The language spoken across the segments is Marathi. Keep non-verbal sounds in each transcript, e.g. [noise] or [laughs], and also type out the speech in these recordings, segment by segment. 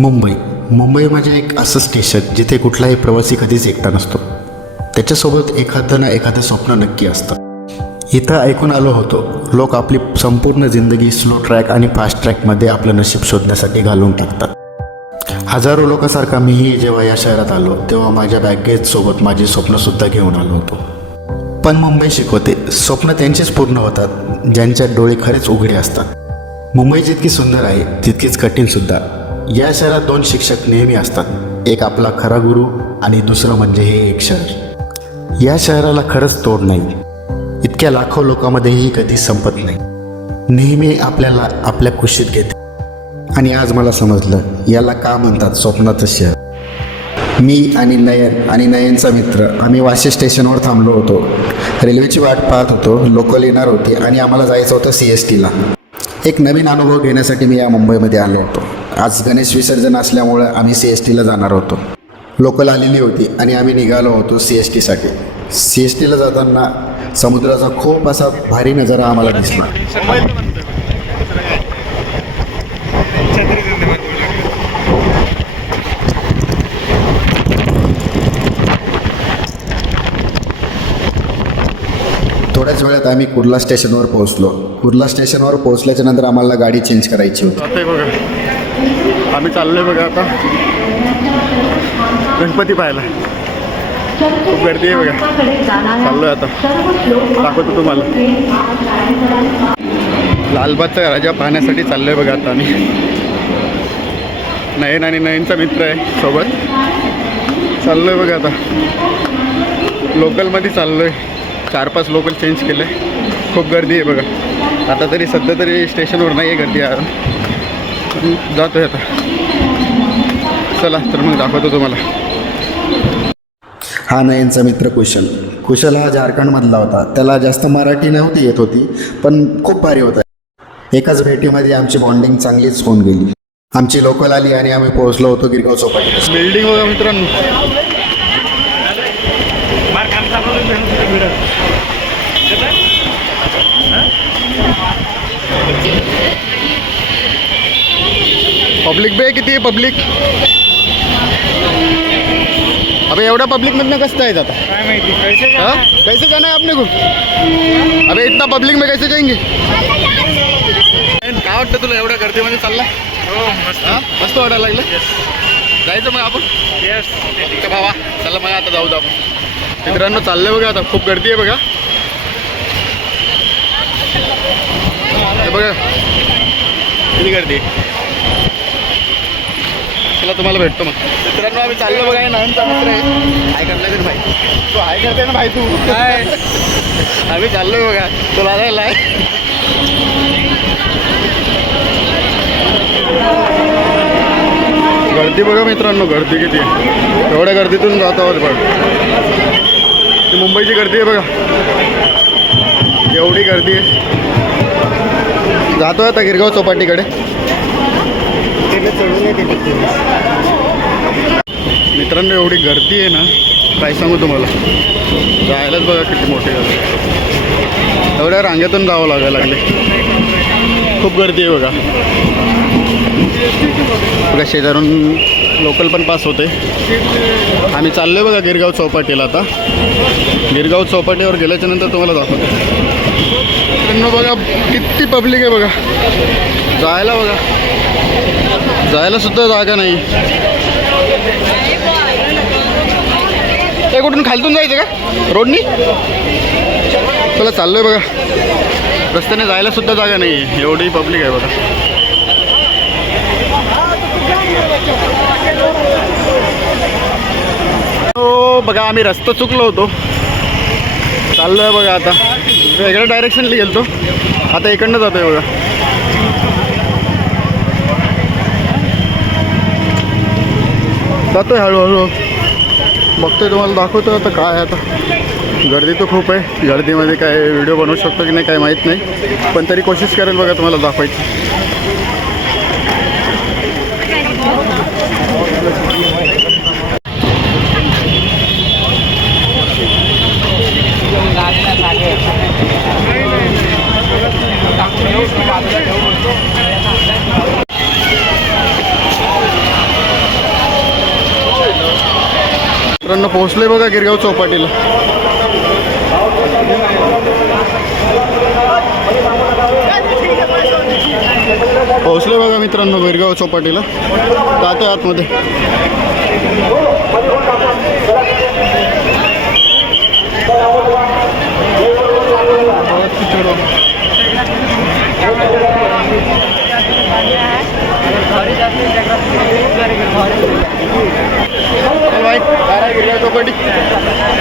मुंबई. मुंबई म्हणजे एक असं स्टेशन जिथे कुठलाही प्रवासी कधीच एकटा नसतो. त्याच्यासोबत एखादं ना एखादं स्वप्न नक्की असतं. इथं ऐकून आलो होतो लोक आपली संपूर्ण जिंदगी स्लो ट्रॅक आणि फास्ट ट्रॅकमध्ये आपलं नशीब शोधण्यासाठी घालून टाकतात. हजारो लोकांसारखा मीही जेव्हा या शहरात आलो तेव्हा माझ्या बॅगेजसोबत माझी स्वप्नसुद्धा घेऊन आलो होतो. पण मुंबई शिकवते. स्वप्न त्यांचेच पूर्ण होतात ज्यांच्या डोळे खरेच उघडे असतात. मुंबई जितकी सुंदर आहे तितकीच कठीणसुद्धा या शहरात दोन शिक्षक नेहमी असतात. एक आपला खरा गुरु आणि दुसरं म्हणजे हे एक शहर. या शहराला खरंच तोड नाही. इतक्या लाखो लोकांमध्येही कधी संपत नाही. नेहमी आपल्याला आपल्या कुशीत घेते. आणि आज मला समजलं याला का म्हणतात स्वप्नाचं शहर? मी आणि नयन आणि नयनचा मित्र आम्ही वाशी स्टेशनवर थांबलो होतो. रेल्वेची वाट पाहत होतो लोकल येणार होती आणि आम्हाला जायचं होतं सी एस टीला एक नवीन अनुभव घेण्यासाठी मी या मुंबईमध्ये आलो होतो. आज गणेश विसर्जन असल्यामुळं आम्ही सी एस टीला जाणार होतो. लोकल आलेली होती आणि आम्ही निघालो होतो सी एस टीसाठी सी एस टीला जाताना समुद्राचा खूप असा भारी नजारा आम्हाला दिसला. थोड्याच वेळात आम्ही कुर्ला स्टेशनवर पोहोचलो. कुर्ला स्टेशनवर पोहोचल्याच्या नंतर आम्हाला गाडी चेंज करायची होती. आम्ही चाललो आम्ही चाललोय बघा आता. गणपती पाहायला. खूप गर्दी आहे बघा. चाललोय आता. दाखवतो तुम्हाला. लालबागचा राजा पाहण्यासाठी चाललोय बघा आता आम्ही. नयन आणि नयनचा मित्र आहे सोबत. चाललोय बघा आता. लोकलमध्ये चाललोय. चार पाच लोकल चेंज केले खूप गर्दी आहे बघा. आता तरी सध्या तरी स्टेशनवर नाही आहे गर्दी आहे पण जातोय आता. चला तर मग दाखवतो तुम्हाला. हा नयनचा मित्र कुशल. कुशल हा झारखंडमधला होता. त्याला जास्त मराठी नव्हती येत होती पण खूप भारी होता. एकाच भेटीमध्ये आमची बॉन्डिंग चांगलीच होऊन गेली. आमची लोकल आली आणि आम्ही पोहोचलो होतो गिरगाव चौपाटी बिल्डिंग बघा मित्रांनो. पब्लिक बे किती आहे पब्लिक? अबे एवढा पब्लिक मधनं कसं जायचं आता? काय माहिती कैसे हाँ? कैसे जाना है आपने को अबे इतना पब्लिक में कैसे जाएंगे? काय वाटतं तुला एवढ्या गर्दीमध्ये चालला? हो मस्त. हा? मस्त वाटायला लागलं? जायचं मग आपण? येस ठीक आहे बाबा चला मग आता जाऊ आपण. मित्रांनो चाललंय बघा आता. खूप गर्दी आहे बघा. हे बघा. किती गर्दी आहे. चला तुम्हाला भेटतो मग. मित्रांनो आम्ही चाललो बघा नयनचा मित्र आहे. हाय करता तरी भाई. तू हाय करते ना भाई तू? काय आम्ही चाललोय बघा. तुला आहे गर्दी बघा मित्रांनो गर्दी किती आहे. एवढ्या गर्दीतून जात आहोत बघ. ती मुंबईची गर्दी आहे बघा. एवढी गर्दी आहे. जातोय आता गिरगाव चौपाटीकडे. मित्रांनो एवढी गर्दी आहे ना काय सांगू तुम्हाला? जायलाच बघा किती मोठी गर्दी. एवढ्या रांगेतून जावं लागायला लागले. खूप गर्दी आहे बघा. बघा शेजारून लोकल पण पास होते आम्ही चाललो बघा गिरगाव चौपाटीला आता. गिरगाव चौपाटीवर गेल्याच्यानंतर तुम्हाला दाखवतो. मित्रांनो बघा किती पब्लिक आहे बघा. जायला बघा. जायला सुद्धा जागा नाही. ते कुठून खालतून जायचं का? रोडनी? चला चाललोय बघा. रस्त्याने जायला सुद्धा जागा नाही. आहे एवढी पब्लिक आहे बघा. हो बघा आम्ही रस्ता चुकलो होतो. चाललोय बघा आता. वेगळ्या डायरेक्शनला गेलतो. आता इकडनं जातोय बघा. जातोय हळूहळू. बघतोय तुम्हाला दाखवतो आता काय आहे आता. गर्दी तर खूप आहे. गर्दीमध्ये काय व्हिडिओ बनवू शकतो की नाही काय माहीत नाही. पण तरी कोशिश करेल बघा तुम्हाला दाखवायची. मित्रांनो पोहोचलोय बघा गिरगाव चौपाटीला. पोहोचले बघा मित्रांनो गिरगाव चौपाटीला. जाते आतमध्ये. चल भाई काय आहे गिरगाव चौपाटी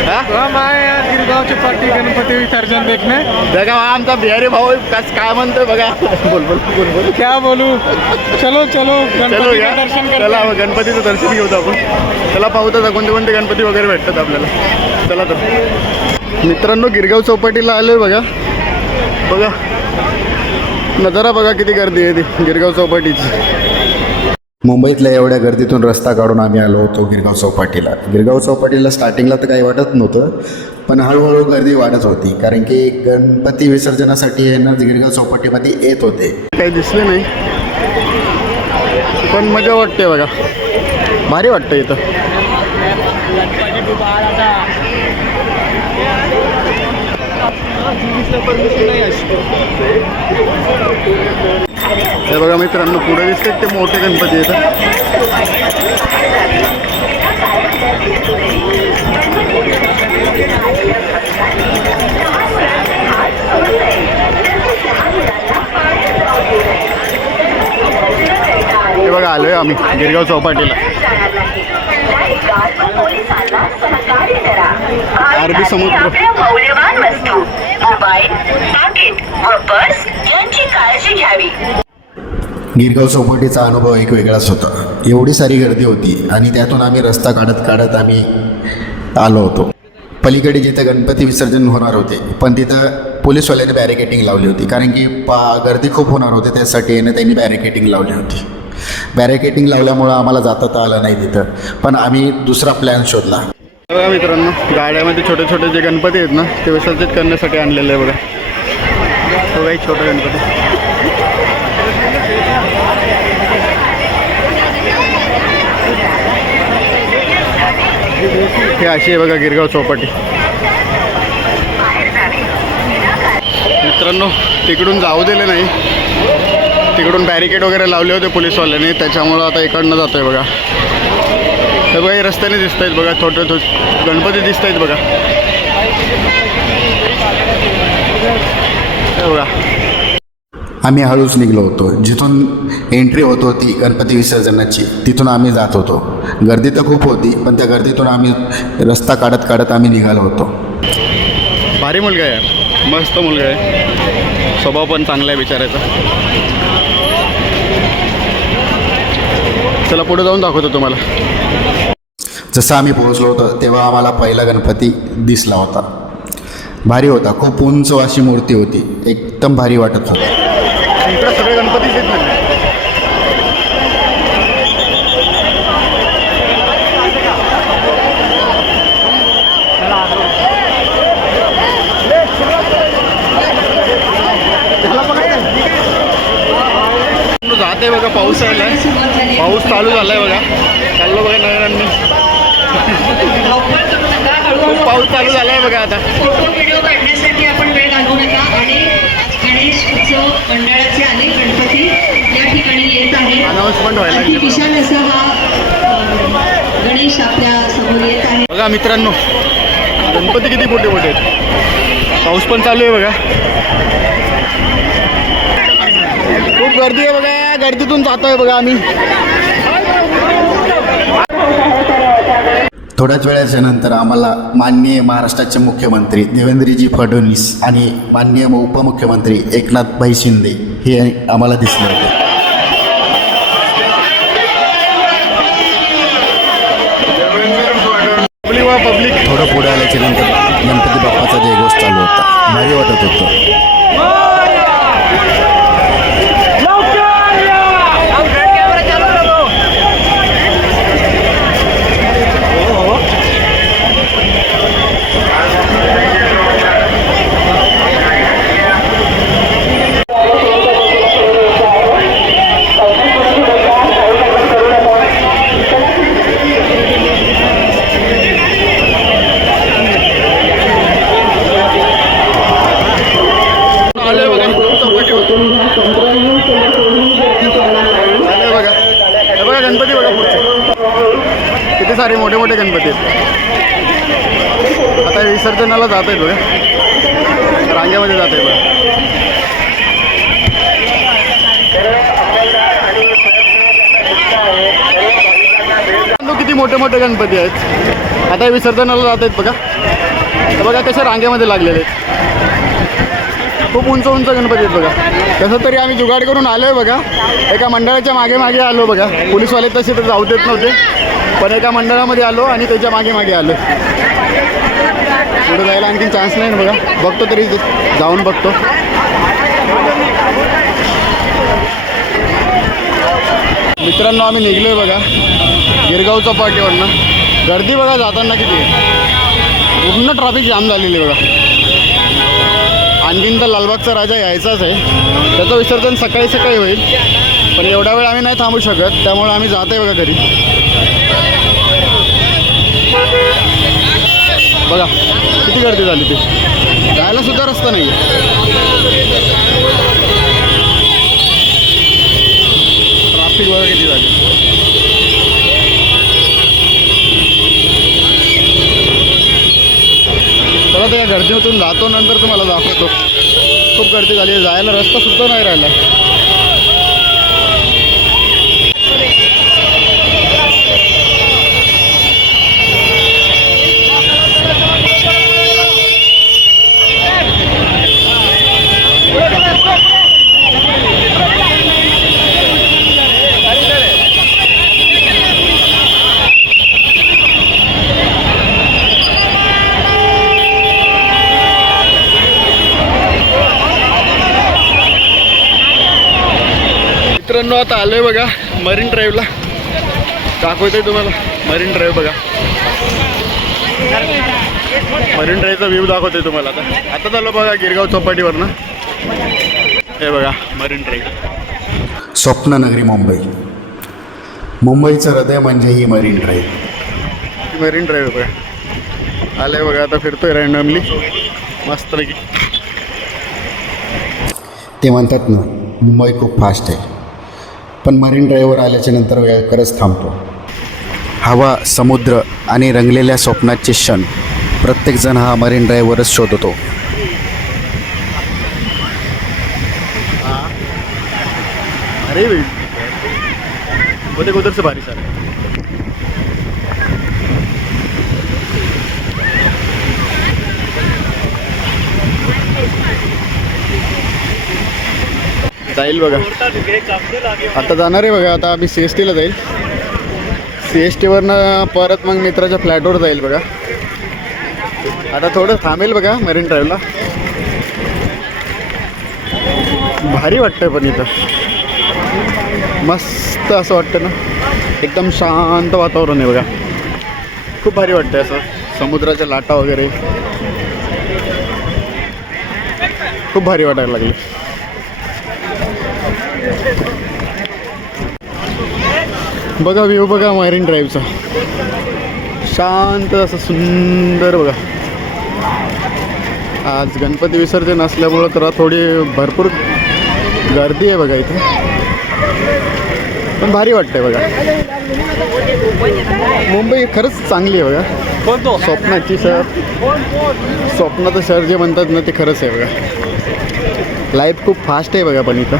हा? हम आए यहाँ गिरगांव चौपाटी गणपति विसर्जन देखने बघा आमचा बिहारी भाऊ कस काय म्हणतोय बघा. बोल बोल बोल बोल. क्या बोलूं? चलो चलो. चलो या. चला हैं। गणपतीचं दर्शन घेऊ आपण. चला पाहू तर कोणते कोणते गणपती वगैरे भेटतात आपल्याला. चला तर. मित्रांनो गिरगाव चौपाटीला आलोय बघा. बघा. नजारा बघा किती गर्दी आहे ती गिरगाव चौपाटीची. मुंबईतल्या एवढ्या गर्दीतून रस्ता काढून आम्ही आलो होतो गिरगाव चौपाटीला. गिरगाव चौपाटीला स्टार्टिंगला तर काही वाटत नव्हतं पण हळूहळू गर्दी वाढत होती. कारण की गणपती विसर्जनासाठी येणार गिरगाव चौपाटीमध्ये येत होते. काही दिसले नाही. पण मजा वाटते बघा. भारी वाटतं इथं. हे बघा मित्रांनो पुढे दिसतात ते मोठे गणपती येतात हे बघा आलोय आम्ही गिरगाव चौपाटीला. अरबी समुद्र. मौल्यवान वस्तू मोबाईल घ्यावी गिरगाव चौपाटीचा अनुभव एक वेगळाच होता. एवढी सारी गर्दी होती आणि त्यातून आम्ही रस्ता काढत काढत आम्ही आलो होतो. पलीकडे जिथं गणपती विसर्जन होणार होते पण तिथं पोलीसवाल्याने बॅरिकेटिंग लावली होती. कारण की पा गर्दी खूप होणार होती त्यासाठी यानं त्यांनी बॅरिकेटिंग लावली होती. बॅरिकेटिंग लावल्यामुळं आम्हाला जाता तर आलं नाही तिथं पण आम्ही दुसरा प्लॅन शोधला. बघा मित्रांनो गाड्यामध्ये छोटे छोटे जे गणपती आहेत ना ते विसर्जित करण्यासाठी आणलेले आहे बघा. छोटा गणपती. हे अशी आहे बघा गिरगाव चौपाटी. मित्रांनो तिकडून जाऊ दिले नाही. तिकडून बॅरिकेड वगैरे लावले होते पोलीसवाल्याने. त्याच्यामुळं आता इकडनं जातोय बघा. तर बघा हे रस्त्याने दिसत आहेत बघा छोटे छोटे गणपती दिसत आहेत बघा. हे बघा. आम्ही हळूच निघलो होतो. जिथून एंट्री होत होती गणपती विसर्जनाची तिथून आम्ही जात होतो. गर्दी तर खूप होती पण त्या गर्दीतून आम्ही रस्ता काढत काढत आम्ही निघालो होतो. भारी मुलगा आहे. मस्त मुलगा आहे. स्वभाव पण चांगला आहे बिचारायचा चला पुढे जाऊन दाखवतो तुम्हाला. जसं आम्ही पोहोचलो होतो तेव्हा आम्हाला पहिला गणपती दिसला होता. भारी होता. खूप उंच अशी मूर्ती होती. एकदम भारी वाटत होती. जाते बघा पाऊस आलाय. पाऊस चालू झालाय बघा. चाललो बघा नगरांनी. खूप पाऊस चालू झालाय बघा आता. फोटो व्हिडिओ काढण्यासाठी आपण वेळ घालवू नका. आणि गणेश उत्सव मंडळाचे अनेक गणपती या ठिकाणी येत आहेत. अनाऊन्समेंट व्हायला अति लागली. विशाल असा हा अ, गणेश आपल्यासमोर येत आहे. बघा मित्रांनो गणपती किती मोठे मोठे आहेत. पाऊस पण चालू आहे बघा. खूप गर्दी आहे बघा. गर्दीतून जातोय बघा आम्ही. थोड्याच वेळाच्या नंतर आम्हाला माननीय महाराष्ट्राचे मुख्यमंत्री देवेंद्रजी फडणवीस आणि माननीय उपमुख्यमंत्री एकनाथभाई शिंदे हे आम्हाला दिसले होते. पब्लिक थोडं पुढे आल्याच्यानंतर गणपती बाप्पाचा जयघोष चालू होता. भारी वाटत होतं. जात आहेत बघा रांगेमध्ये जात आहे बघा किती मोठे मोठे गणपती आहेत. आता विसर्जनाला जात आहेत बघा. बघा कसे रांगेमध्ये लागलेले आहेत. खूप उंच उंच गणपती आहेत बघा. कसं तरी आम्ही जुगाड करून आलो आहे बघा. एका मंडळाच्या मागे मागे आलो बघा. पोलीसवाले तसे तर जाऊ देत नव्हते. पण एका मंडळामध्ये आलो आणि त्याच्यामागे मागे आलो. पुढे जायला आणखी चान्स नाही ना बघा. बघतो तरी जाऊन बघतो. मित्रांनो आम्ही निघलोय बघा. गिरगाव चौपाटीवरनं गर्दी बघा जाताना किती आहे. पूर्ण ट्रॅफिक जाम झालेली आहे बघा. आणखीन तर लालबागचा राजा यायचाच आहे. त्याचं विसर्जन सकाळी सकाळी होईल. पण एवढा वेळ आम्ही नाही थांबू शकत. त्यामुळे आम्ही जात आहे बघा घरी. बघा किती गर्दी झाली ती. जायला सुद्धा रस्ता नाही ट्रॅफिक बघा किती झाली? चला त्या गर्दीतून जातो नंतर तुम्हाला दाखवतो. खूप गर्दी झाली जायला रस्ता सुद्धा नाही राहिला. आता आलोय बघा मरीन ड्राईव्हला दाखवतोय तुम्हाला मरीन ड्राईव्ह बघा. मरीन ड्राईव्हचा व्ह्यू दाखवतोय तुम्हाला आता. आता झालो बघा गिरगाव चौपाटीवरनं. हे बघा मरीन ड्राईव्ह स्वप्ननगरी मुंबई. मुंबईचं हृदय म्हणजे ही मरीन ड्राईव्ह मरीन ड्राईव्ह बघा. आलंय बघा आता फिरतोय रॅन्डमली मस्तपैकी. ते म्हणतात ना मुंबई खूप फास्ट आहे. पण मरीन ड्राईव्हवर आल्याच्यानंतर वेळ खरंच थांबतो. हवा समुद्र आणि रंगलेल्या स्वप्नाचे क्षण प्रत्येकजण हा मरीन ड्राईव्हवरच शोधतो. अरे वेळ. उधर से बारिश आ रही है. जाईल बघा. आता जाणार आहे बघा आता आम्ही सी एस टीला जाईल. सी एस टीवरनं परत मग मित्राच्या फ्लॅटवर जाईल बघा. आता थोडं थांबेल बघा मरीन ड्राईव्हला भारी वाटतंय पण इथं. मस्त असं वाटतं ना. एकदम शांत वातावरण आहे बघा. खूप भारी वाटतंय असं. समुद्राच्या लाटा वगैरे. खूप भारी वाटायला लागली. बघा व्ह्यू बघा मरीन ड्राईव्हचा शांत असं सुंदर बघा. आज गणपती विसर्जन असल्यामुळं तर थोडी भरपूर गर्दी आहे बघा इथे. पण भारी वाटतंय बघा. मुंबई खरंच चांगली आहे बघा. स्वप्नाची शहर स्वप्नाचं शहर जे म्हणतात ना ते खरंच आहे बघा. लाईफ खूप फास्ट आहे बघा पण इथं.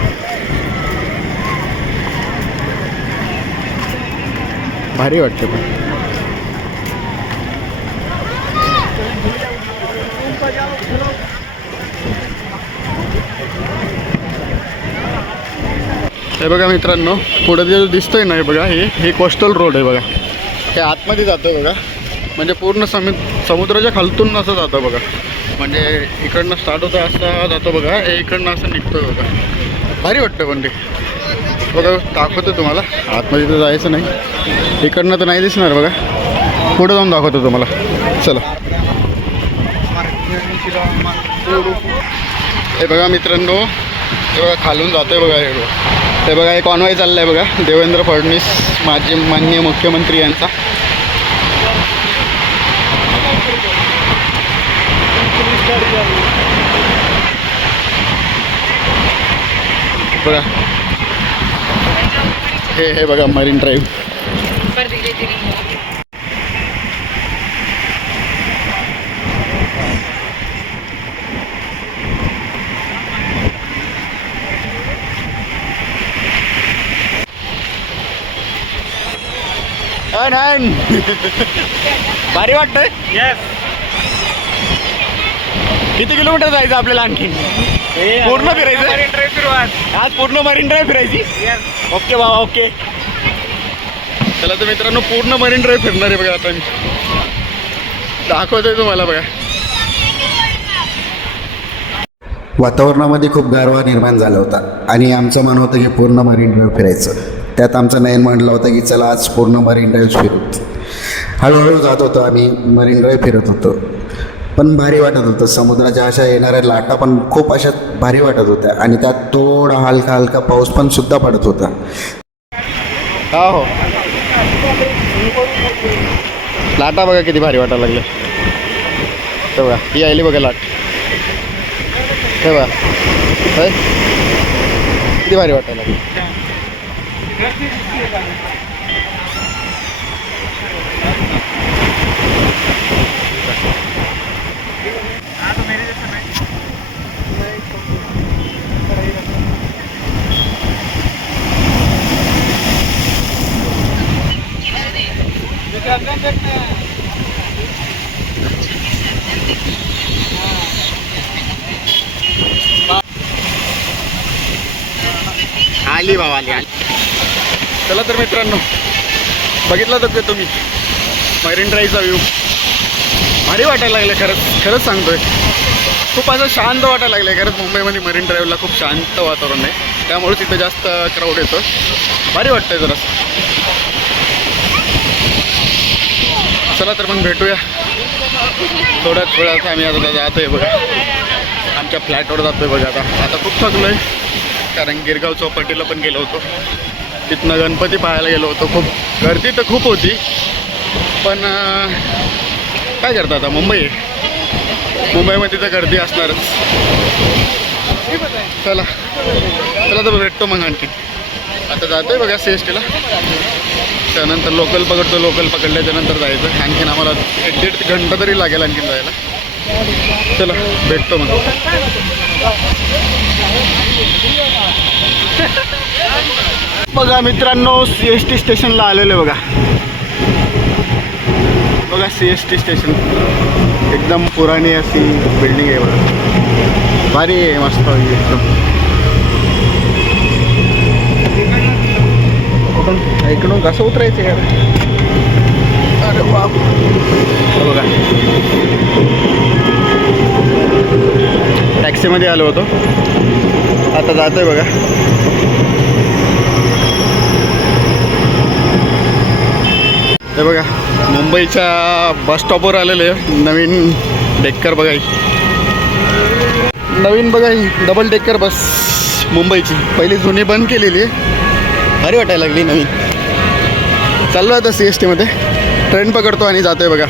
भारी वाटते पण. हे बघा मित्रांनो पुढे जे दिसतंय ना हे बघा हे हे कोस्टल रोड आहे बघा. हे आतमध्ये जातं बघा. म्हणजे पूर्ण समुद समुद्राच्या खालतून असं जातं बघा. म्हणजे इकडनं स्टार्ट होतं असं जातो बघा हे इकडनं असं निघतं बघा. भारी वाटतं पण ते. बघा दाखवतो तुम्हाला. आतमध्ये तर जायचं नाही. इकडनं तर नाही दिसणार बघा. पुढं जाऊन दाखवतो तुम्हाला. चला. हे बघा मित्रांनो हे बघा खालून आहे बघा हे. बघा हे बघा एक ऑनवाय बघा. देवेंद्र फडणवीस माजी माननीय मुख्यमंत्री यांचा. बघा. हे हे बघा मरीन ड्राईव्ह [laughs] भारी वाटतंय. किती किलोमीटर जायचं आपल्याला आणखी? पूर्ण फिरायचं? आज पूर्ण मरीन ड्राईव्ह फिरायची? ओके बाबा ओके. चला तर मित्रांनो पूर्ण मरीन ड्राईव्ह फिरणार आहे बघा आता मी. दाखवतोय तुम्हाला बघा. वातावरणामध्ये खूप गारवा निर्माण झाला होता आणि आमचं मन होतं की पूर्ण मरीन ड्राईव्ह फिरायचं. त्यात आमचं नयन म्हणलं होतं की चला आज पूर्ण मरीन ड्राईव्ह फिरू. हळूहळू जात होतो आम्ही मरीन ड्राईव्ह फिरत होतो. पण भारी वाटत होतं. समुद्राच्या अशा येणाऱ्या लाटा पण खूप अशा भारी वाटत होत्या. आणि त्यात थोडा हलका हलका पाऊस पण सुद्धा पडत होता. हा हो. लाटा बघा किती भारी वाटायला लागल्या. हे बघा ही आली बघा लाट. हे बघा. किती भारी वाटायला लागली. आली चला तर मित्रांनो बघितलं तर तुम्ही. मरीन ड्राईव्हचा व्ह्यू भारी वाटायला लागलं खरंच खरंच सांगतोय. खूप असं शांत वाटायला लागलं आहे खरंच मुंबईमध्ये मरीन ड्राईव्हला खूप शांत वातावरण आहे. त्यामुळे तिथं जास्त क्राऊड येतो. भारी वाटतंय जरा. चला तर मग भेटूया. थोड्याच वेळात आम्ही आता जातोय बघा. आमच्या फ्लॅटवर जातोय बघा आता. आता खूप थकलो आहे कारण गिरगाव चौपाटीला पण गेलो होतो. तिथनं गणपती पाहायला गेलो होतो. खूप गर्दी तर खूप होती. पण काय करता आता? मुंबई? मुंबईमध्ये तर गर्दी असणारच. चला. चला तर भेटतो मग आणखी. आता जातोय बघा सी एस टीला. त्यानंतर लोकल पकडतो लोकल पकडल्याच्यानंतर जायचं. आणखीन आम्हाला एक दीड घंटा तरी लागेल आणखीन जायला. चला भेटतो मग. बघा मित्रांनो सी एस टी स्टेशनला आलेलो आहे बघा. बघा सी एस टी स्टेशन. एकदम पुराणी अशी बिल्डिंग आहे बघा. भारी आहे मस्त एकदम. इकडून- कसं उतरायचं यार? अरे बाप. बघा. टॅक्सीमध्ये आलो होतो. आता जातोय बघा. हे बघा मुंबईच्या बस स्टॉपवर आलेले नवीन डेक्कर बघा नवीन बघा डबल डेक्कर बस मुंबईची. पहिली जुनी बंद केलेली आहे. भारी वाटायला लागली नवीन. चाललो आता सी एस टीमध्ये ट्रेन पकडतो आणि जातोय बघा.